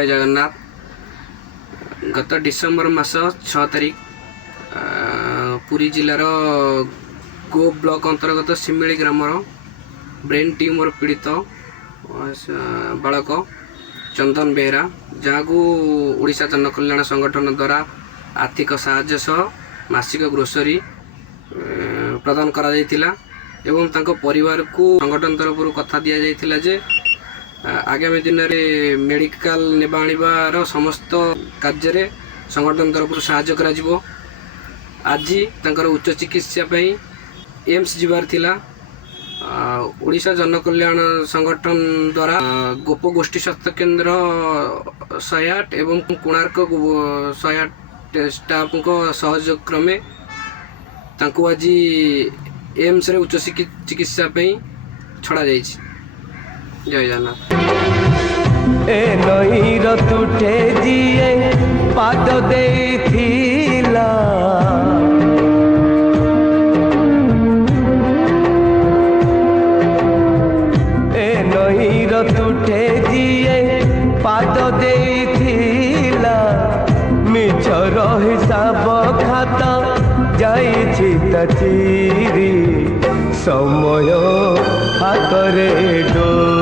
जय जगन्नाथ। गत डिसेम्बर मास 6 तारिख पुरी जिलार गो ब्लॉक अंतर्गत सिमिली ग्रामर ब्रेन ट्यूमर पीड़ित बालक चंदन बेहरा जहाँ को ओडिशा जन कल्याण संगठन द्वारा आर्थिक साहाय्य सह मासिक ग्रोसरी प्रदान करा जायतिला एवं तांको परिवार को संगठन तरफ कथा दिया जायतिला जे आगामी दिन में मेडिकल नेबा आनिबार समस्त कार्य संगठन तरफ साहाय्य करा जिवो। आज तांकर उच्च चिकित्सा पई एम्स जिबार थिला। ओडिशा जन कल्याण संगठन द्वारा गोप गोष्ठी स्वास्थ्य केन्द्र 108 एवं कोणार्क 108 स्टाफ को सहयोग क्रमे तांको आज एम्स रे उच्च चिकित्सा पई छड़ा जाइछि। जय जगन्नाथ। ए नईर तुठे जिए पाद देथिला तुठे जिए पाद देथिला मिछर हिसाब खाता जाइछि तचिरी समय हाथ रे डो